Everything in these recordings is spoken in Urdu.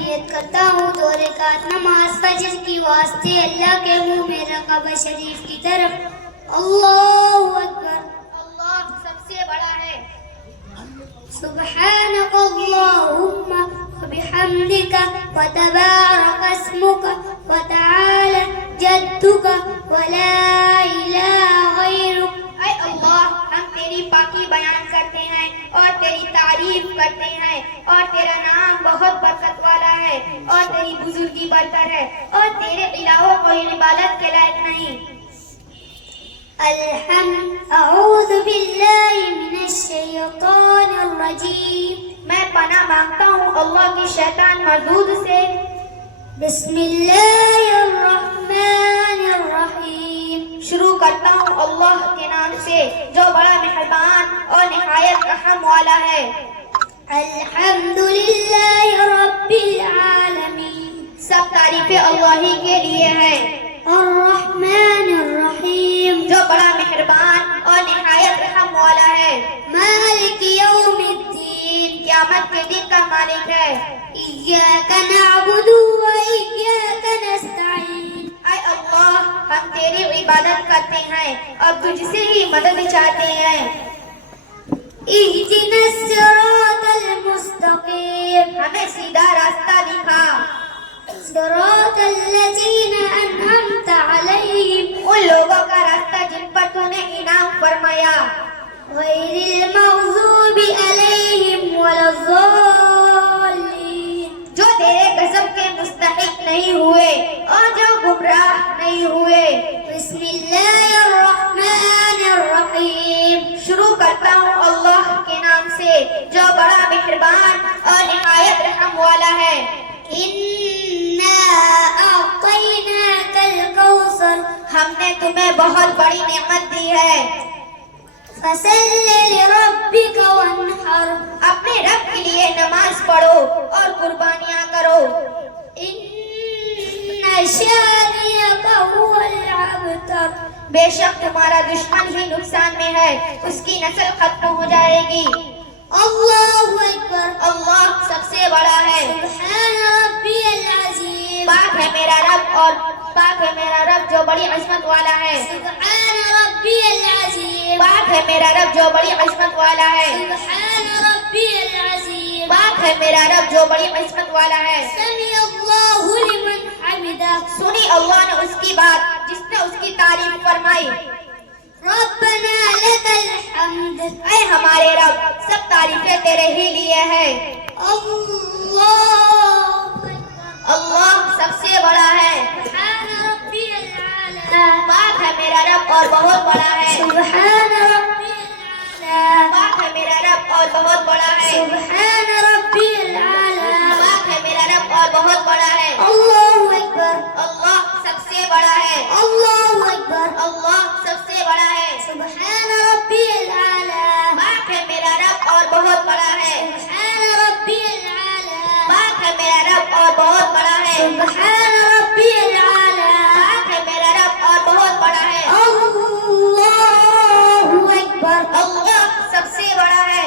نیت کرتا ہوں 2 رکعت نماز فجر کی واسطے اللہ کے منہ میں رقبہ شریف کی طرف. اللہ اکبر. اللہ سب سے بڑا ہے. سبحانك اللهم وبحمدك وتبارك اسمك وتعالى جدك ولا إله غيرك. اے اللہ ہم تیری پاکی بیان کرتے ہیں اور تیری تعریف کرتے ہیں اور تیرا نام بہت برکت والا ہے اور تیری بزرگی برتر ہے اور تیرے علاوہ کوئی عبادت کے لائق نہیں. الحمد. اعوذ باللہ من الشیطان الرجیم. میں پناہ مانگتا ہوں اللہ کی شیطان مردود سے. بسم اللہ الرحمن الرحیم. شروع کرتا ہوں اللہ کے نام سے جو بڑا مہربان اور نہایت رحم والا ہے. الحمد للہ رب العالمین. سب تعریفیں اللہ ہی کے لیے ہیں. الرحمن الرحیم. جو بڑا مہربان اور نہایت رحم والا ہے. مالک یوم الدین. قیامت کے دن کا مالک ہے. ایاک نعبد و ایاک نستعین. اے اللہ ہم تیری عبادت کرتے ہیں اور تجھ سے ہی مدد چاہتے ہیں. اہدنا الصراط المستقیم. ہمیں سیدھا راستہ دکھا. صراط الذین انعمت علیہم. ان لوگوں کا راستہ جن پر تو نے انعام فرمایا. غیر المغضوب علیہم ولا الضالین. جو تیرے غضب کے مستحق نہیں ہوئے اور جو گمراہ نہیں ہوئے. بسم اللہ الرحمن الرحیم. شروع کرتا ہوں اللہ کے نام سے جو بڑا مہربان اور نہایت رحم والا ہے. انا اعطیناک الکوثر. ہم نے تمہیں بہت بڑی نعمت دی ہے. فصل لربک وانحر. اپنے رب کے لیے نماز پڑھو اور قربانیاں کرو. ان شانئک هو الابتر. بے شک تمہارا دشمن ہی نقصان میں ہے اس کی نسل ختم ہو جائے گی. اللہ اکبر. اللہ سب سے بڑا ہے. سبحان ربی العظیم. پاک ہے میرا رب اور پاک ہے میرا رب جو بڑی عظمت والا ہے. سبحان ربی العظیم. پاک ہے میرا رب جو بڑی عظمت والا ہے. سبحان ربی العظیم. پاک ہے میرا رب جو بڑی عظمت والا ہے. سمع اللہ لمن حمدہ. سنی اللہ نے اس کی بات جس نے اس کی تعریف فرمائی. ربنا لک الحمد. اے ہمارے رب سب تعریفیں تیرے ہی لیے ہیں. اللہ سب سے بڑا ہے. سبحان ربی الاعلی. پاک ہے میرا رب اور بہت بڑا ہے. سبحان ربی الاعلی. پاک ہے میرا رب اور بہت بڑا ہے. سبحان ربی الاعلی. پاک ہے میرا رب اور بہت بڑا ہے. اللہ اکبر. اللہ سب سے بڑا ہے. اللہ اکبر. اللہ سب سے بڑا ہے. سبحان ربی الاعلی. پاک ہے میرا رب اور بہت بڑا ہے. سبحان ربی الاعلی. پاک ہے میرا رب اور بہت بڑا ہے. سبحان ربی الاعلی. پاک ہے میرا رب اور بہت بڑا ہے. اللہ اکبر. اللہ سب سے بڑا ہے.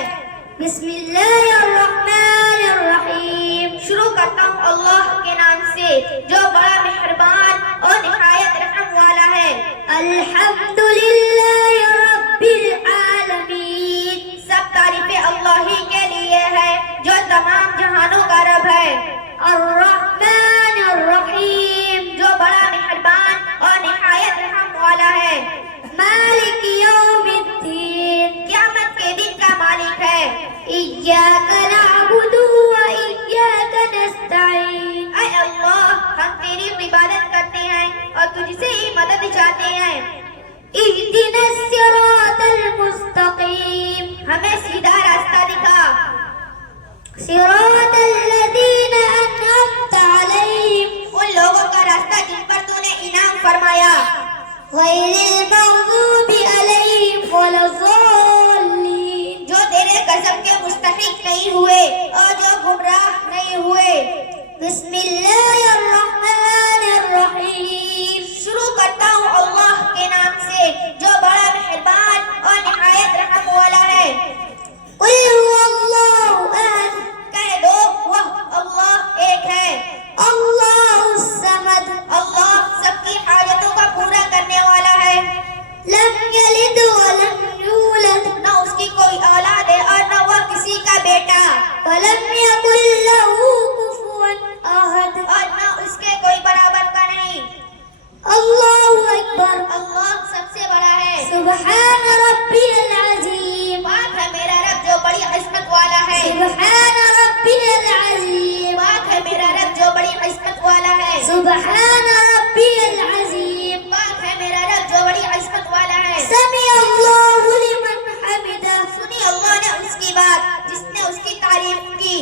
بسم اللہ الرحمن الرحیم. شروع کرتا ہوں اللہ کے نام سے جو بڑا مہربان اور نہایت رحم والا ہے. الحمد للہ رب العالمین. سب تعریفیں اللہ ہی کے لیے ہے جو تمام جہانوں کا رب ہے. الرحمن الرحیم. جو بڑا مہربان اور نہایت رحم والا ہے. مالک یوم الدین. قیامت کے دن کا مالک ہے. ایاک نعبد و ایاک نستعین. اے اللہ ہم تیری عبادت کرتے ہیں اور تجھ سے ہی مدد چاہتے ہیں. اہدنا الصراط المستقیم. ہمیں سیدھا راستہ دکھا. صراط الذین انعمت علیہم. ان لوگوں کا راستہ جن پر تو نے انعام فرمایا. غیر المغضوب علیہم ولا الضالین. جو تیرے غضب کے مستحق نہیں ہوئے اور جو گمراہ نہیں ہوئے. بسم اللہ الرحمن الرحیم. شروع کرتا ہوں اللہ کے نام سے جو بڑا مہربان اور نہایت رحم والا ہے. قل هو اللہ احد. کہہ دو وہ اللہ ایک ہے. ولم يكن له كفوا أحد اور نہ اس کے کوئی برابر کا نہیں. الله أكبر اللہ سب سے بڑا ہے. سبحان ربي العظيم پاک ہے میرا رب جو بڑی عظمت والا ہے. سبحان ربي العظيم پاک ہے میرا رب جو بڑی عظمت والا ہے. سبحان ربي العظيم پاک ہے میرا رب جو بڑی عظمت والا ہے. سمع الله لمن حمده سنی اللہ نے اس کی بات جس نے اس کی تعریف کی.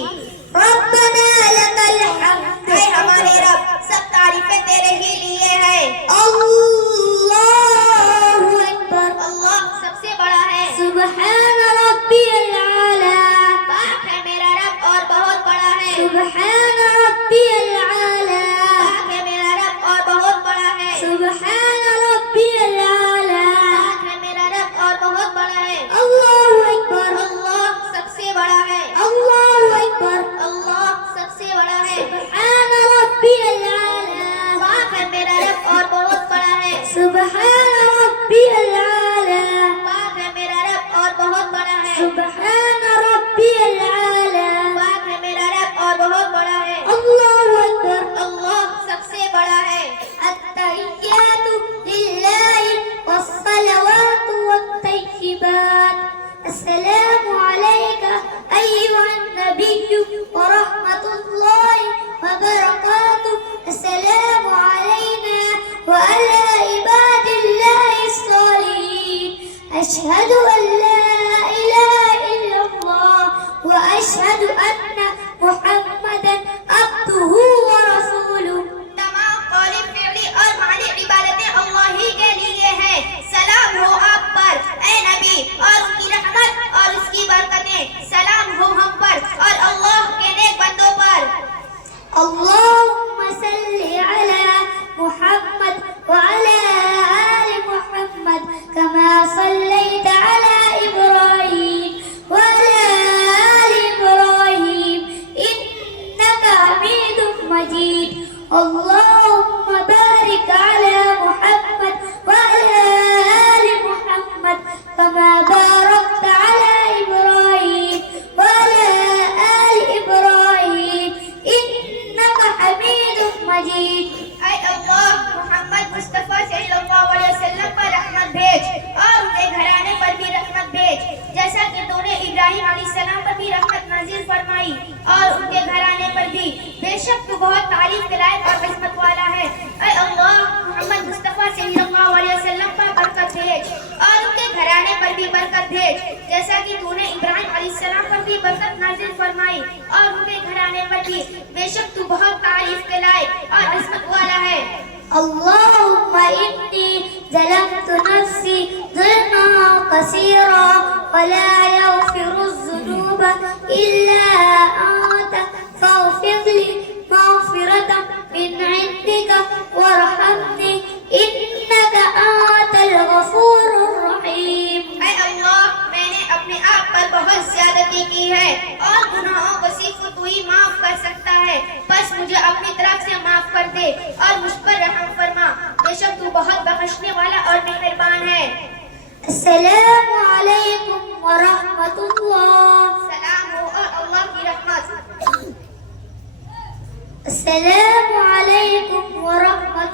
ربنا لك الحمد اے ہمارے رب سب تعریفیں تیرے ہی لیے ہیں. الله أكبر اللہ سب سے بڑا ہے. سبحان ربي العالى پاک ہے میرا رب اور بہت بڑا ہے. سبحان ربي العالى پاک ہے میرا رب اور بہت بڑا ہے. سبحان ربي العالى پاک ہے میرا رب اور بہت بڑا ہے. الله أكبر اللہ سب سے بڑا ہے. الله أكبر اللہ سب سے بڑا ہے. سبحان ربي العالى پاک ہے میرا رب اور بہت بڑا ہے. سبحان ربي العالى پاک ہے میرا رب اور بہت بڑا ہے. سبحان ربي العالى پاک ہے میرا رب اور بہت بڑا ہے. الله أكبر اللہ سب سے بڑا ہے. التحيات لله والصلوات والطيبات السلام عليك أيها النبي ورحمة الله وبركاته. السلام علينا وعلى عباد الله الصالحين. أشهد أن لا إله إلا الله وأشهد أن محمدا عبده ورسوله. تمام قولی فعلی اور معنی عبادتیں اللہ ہی کے لیے ہیں. سلام ہو آپ پر اے نبی اور ان کی رحمت اور اس کی برکتیں. سلام ہو ہم پر اور اللہ کے نیک بندوں پر. اللهم صل على محمد وعلى آل محمد كما صليت على إبراهيم وعلى آل إبراهيم إنك حميد مجيد. اللهم بارك على محمد وعلى آل محمد كما باركت على إبراهيم وعلى آل إبراهيم إنك حميد مجيد. اے اللہ محمد مصطفیٰ صلی اللہ علیہ وسلم پر رحمت بھیج اور ان کے گھرانے پر بھی رحمت بھیج جیسا کہ تو نے ابراہیم علیہ السلام پر بھی رحمت نازل فرمائی اور ان کے گھرانے پر بھی. بے شک تو بہت تعریف کے لائق اور عظمت والا ہے. اے اللہ محمد مصطفیٰ صلی اللہ علیہ وسلم پر برکت بھیج اور ان کے گھرانے پر بھی برکت بھیج جیسا کہ تو نے ابراہیم علیہ السلام پر بھی برکت نازل فرمائی اور ان کے گھرانے پر بھی. بے شک تو بہت تعریف کے لائق اور عظمت والا ہے. اللهم إني ظلمت نفسي ظلما كثيرا ولا يغفر الذنوب إلا أنت فاغفر لي مغفرة من عندك وارحمني إنك أنت الغفور الرحيم. اے اللہ میں نے اپنے آپ پر بہت زیادتی کی ہے اور گناہوں کو صرف تو ہی معاف کر سکتا ہے. بس مجھے اپنی طرف سے معاف کر دے اور مجھ پر رحم فرما. بے شک تو بہت بخشنے والا اور مہربان ہے. السلام علیکم ورحمۃ اللہ. سلام ہو اور اللہ کی رحمت. السلام علیکم ورحمۃ